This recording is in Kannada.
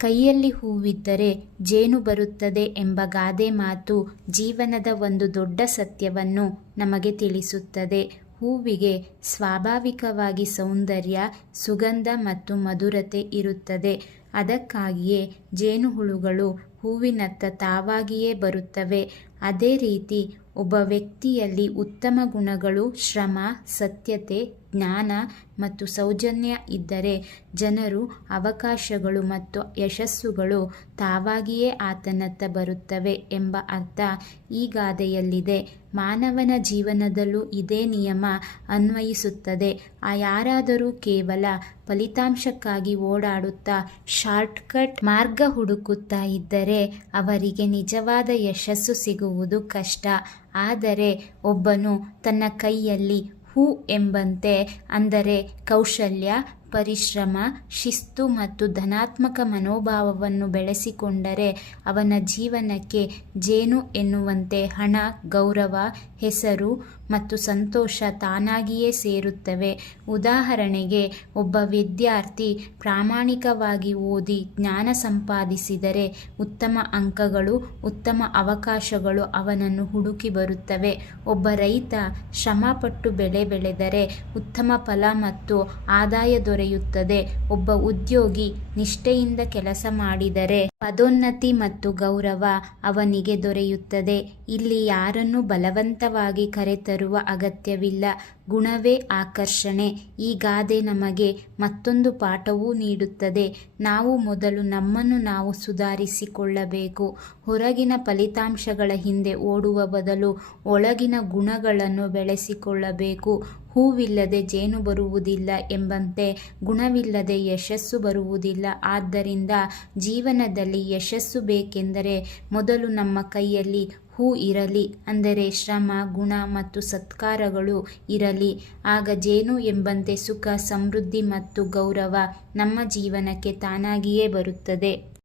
ಕೈಯಲ್ಲಿ ಹೂವಿದ್ದರೆ ಜೇನು ಬರುತ್ತದೆ ಎಂಬ ಗಾದೆ ಮಾತು ಜೀವನದ ಒಂದು ದೊಡ್ಡ ಸತ್ಯವನ್ನು ನಮಗೆ ತಿಳಿಸುತ್ತದೆ. ಹೂವಿಗೆ ಸ್ವಾಭಾವಿಕವಾಗಿ ಸೌಂದರ್ಯ, ಸುಗಂಧ ಮತ್ತು ಮಧುರತೆ ಇರುತ್ತದೆ. ಅದಕ್ಕಾಗಿಯೇ ಜೇನುಹುಳುಗಳು ಹೂವಿನತ್ತ ತಾವಾಗಿಯೇ ಬರುತ್ತವೆ. ಅದೇ ರೀತಿ ಒಬ್ಬ ವ್ಯಕ್ತಿಯಲ್ಲಿ ಉತ್ತಮ ಗುಣಗಳು, ಶ್ರಮ, ಸತ್ಯತೆ, ಜ್ಞಾನ ಮತ್ತು ಸೌಜನ್ಯ ಇದ್ದರೆ ಜನರು, ಅವಕಾಶಗಳು ಮತ್ತು ಯಶಸ್ಸುಗಳು ತಾವಾಗಿಯೇ ಆತನತ್ತ ಬರುತ್ತವೆ ಎಂಬ ಅರ್ಥ ಈ ಗಾದೆಯಲ್ಲಿದೆ. ಮಾನವನ ಜೀವನದಲ್ಲೂ ಇದೇ ನಿಯಮ ಅನ್ವಯಿಸುತ್ತದೆ. ಯಾರಾದರೂ ಕೇವಲ ಫಲಿತಾಂಶಕ್ಕಾಗಿ ಓಡಾಡುತ್ತಾ ಶಾರ್ಟ್ಕಟ್ ಮಾರ್ಗ ಹುಡುಕುತ್ತಾ ಇದ್ದರೆ ಅವರಿಗೆ ನಿಜವಾದ ಯಶಸ್ಸು ಸಿಗುವುದು ಕಷ್ಟ. ಆದರೆ ಒಬ್ಬನು ತನ್ನ ಕೈಯಲ್ಲಿ ಹೂ ಎಂಬಂತೆ, ಅಂದರೆ ಕೌಶಲ್ಯ, ಪರಿಶ್ರಮ, ಶಿಸ್ತು ಮತ್ತು ಧನಾತ್ಮಕ ಮನೋಭಾವವನ್ನು ಬೆಳೆಸಿಕೊಂಡರೆ ಅವನ ಜೀವನಕ್ಕೆ ಜೇನು ಎನ್ನುವಂತೆ ಹಣ, ಗೌರವ, ಹೆಸರು ಮತ್ತು ಸಂತೋಷ ತಾನಾಗಿಯೇ ಸೇರುತ್ತವೆ. ಉದಾಹರಣೆಗೆ, ಒಬ್ಬ ವಿದ್ಯಾರ್ಥಿ ಪ್ರಾಮಾಣಿಕವಾಗಿ ಓದಿ ಜ್ಞಾನ ಸಂಪಾದಿಸಿದರೆ ಉತ್ತಮ ಅಂಕಗಳು, ಉತ್ತಮ ಅವಕಾಶಗಳು ಅವನನ್ನು ಹುಡುಕಿ ಬರುತ್ತವೆ. ಒಬ್ಬ ರೈತ ಶ್ರಮಪಟ್ಟು ಬೆಳೆ ಬೆಳೆದರೆ ಉತ್ತಮ ಫಲ ಮತ್ತು ಆದಾಯ ದೊರೆಯುತ್ತದೆ. ಒಬ್ಬ ಉದ್ಯೋಗಿ ನಿಷ್ಠೆಯಿಂದ ಕೆಲಸ ಮಾಡಿದರೆ ಪದೋನ್ನತಿ ಮತ್ತು ಗೌರವ ಅವನಿಗೆ ದೊರೆಯುತ್ತದೆ. ಇಲ್ಲಿ ಯಾರನ್ನೂ ಬಲವಂತವಾಗಿ ಕರೆತರುವ ಅಗತ್ಯವಿಲ್ಲ. ಗುಣವೇ ಆಕರ್ಷಣೆ. ಈ ಗಾದೆ ನಮಗೆ ಮತ್ತೊಂದು ಪಾಠವೂ ನೀಡುತ್ತದೆ. ನಾವು ಮೊದಲು ನಮ್ಮನ್ನು ನಾವು ಸುಧಾರಿಸಿಕೊಳ್ಳಬೇಕು. ಹೊರಗಿನ ಫಲಿತಾಂಶಗಳ ಹಿಂದೆ ಓಡುವ ಬದಲು ಒಳಗಿನ ಗುಣಗಳನ್ನು ಬೆಳೆಸಿಕೊಳ್ಳಬೇಕು. ಹೂವಿಲ್ಲದೆ ಜೇನು ಬರುವುದಿಲ್ಲ ಎಂಬಂತೆ ಗುಣವಿಲ್ಲದೆ ಯಶಸ್ಸು ಬರುವುದಿಲ್ಲ. ಆದ್ದರಿಂದ ಜೀವನದಲ್ಲಿ ಯಶಸ್ಸು ಬೇಕೆಂದರೆ ಮೊದಲು ನಮ್ಮ ಕೈಯಲ್ಲಿ ಹೂ ಇರಲಿ, ಅಂದರೆ ಶ್ರಮ, ಗುಣ ಮತ್ತು ಸತ್ಕಾರಗಳು ಇರಲಿ. ಆಗ ಜೇನು ಎಂಬಂತೆ ಸುಖ, ಸಮೃದ್ಧಿ ಮತ್ತು ಗೌರವ ನಮ್ಮ ಜೀವನಕ್ಕೆ ತಾನಾಗಿಯೇ ಬರುತ್ತದೆ.